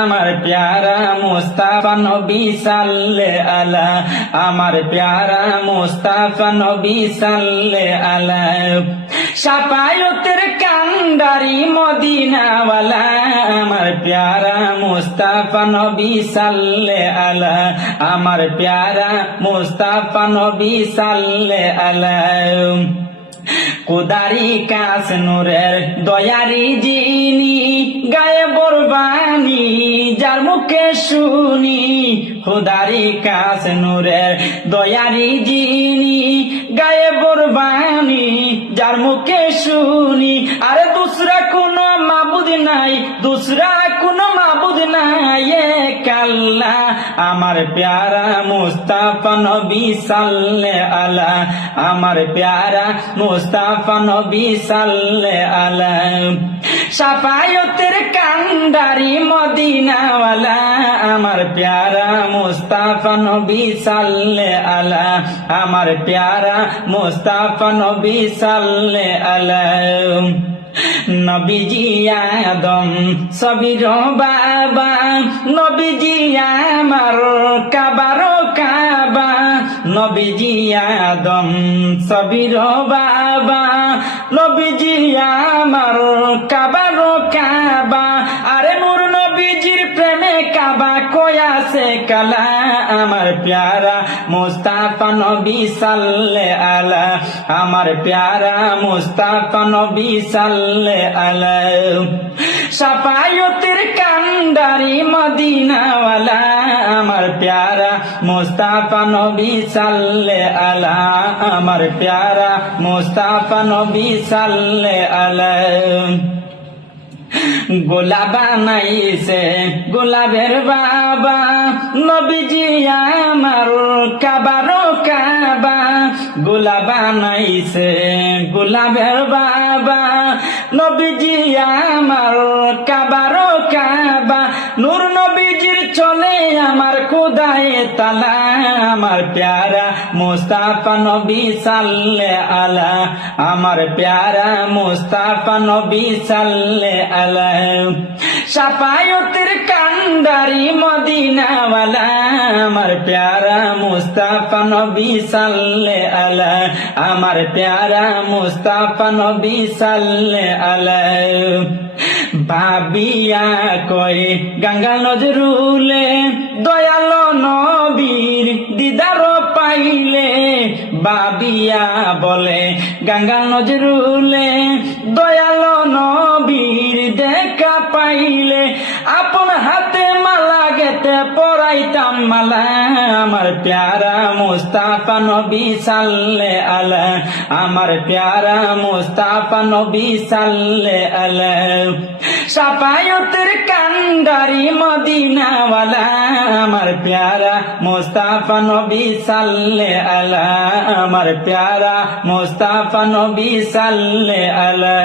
আমার প্যারা মুস্তাফা নবী সাল্লে আলা, আমার প্যারা মুস্তাফা নবী সাল্লে আলা। শাফায়াতের কান্ডারি মদিনাওয়ালা, আমার প্যারা মুস্তাফা নবী সাল্লে আলা, আমার প্যারা মুস্তাফা নবী সাল্লে আলা। কুদারি কাস নূরের দয়ারি যিনি, গায়ে বরবানি যার মুখে শুনি। খুদারি কাস নূরের দয়ারি যিনি, গায়ে বরবানি যার মুখে শুনি। আরে দুসরা কোনো মাবুদ নাই, দুসরা কোনো মাবুদ নাই এক আল্লাহ। আমার প্যারা মুস্তাফা নবী সাল্লে আলা, আমার প্যারা মুস্তাফা নবী সাল্লে আলা। শাফায়াতের কান্ডারি মদিনাওয়ালা, আমার প্যারা মুস্তাফা নবী সাল্লে আলা, আমার প্যারা মুস্তাফা নবী সাল্লে আলা। নবীজি আদম সবির বাবা, নবীজি আমার কাবার কাবা। নবীজি আদম সবির বাবা, নবীজি আমার কাবার কাবা। আরে মোর নবীজির প্রেমে কাবা কয়াছে কালা, আমার প্যারা মুস্তাফা নবী সাল্লে আলা, আমার প্যারা মুস্তাফা নবী সাল্লে আলা। শাফায়াতের কান্ডারি মদিনাওয়ালা, আমার প্যারা মুস্তাফা নবী সাল্লে আলা, আমার প্যারা মুস্তাফা নবী সাল্লে আলা। গোলাপ বানাইছে গোলাপের বাবা, নবীজি আমার কাবার কাবা। গোলাপ বানাইছে গোলাপের বাবা, নবীজি আমার কাবার কাবা। নূর নবীজির চলে আমার খোদায়ে তালা, আমার প্যারা মুস্তাফা নবী সাল্লে আলা, আমার প্যারা মুস্তাফা নবী সাল্লে আলা। শাফায়াতের কান্ডারি মদিনাওয়ালা, আমার প্যারা মুস্তাফা নবী সাল্লে আলা, আমার প্যারা মুস্তাফা নবী সাল্লে আলা। ভাবিয়া কয় গঙ্গা নজরুলে, দয়াল নবীর দিদার পাইলে। ভাবিয়া বলে গঙ্গা নজরুলে, দয়াল নবীর দেখা পাইলে। আপন হাতে মালা গেতে পরাইতাম মালা, আমার প্যারা মুস্তাফা নবী সাল্লে আলা, আমার প্যারা মুস্তাফা নবী সাল্লে আলা। শাফায়াতের কান্ডারি মদিনাওয়ালা, আমার প্যারা মুস্তাফা নবী সাল্লে আলা, আমার প্যারা মুস্তাফা নবী সাল্লে আলা।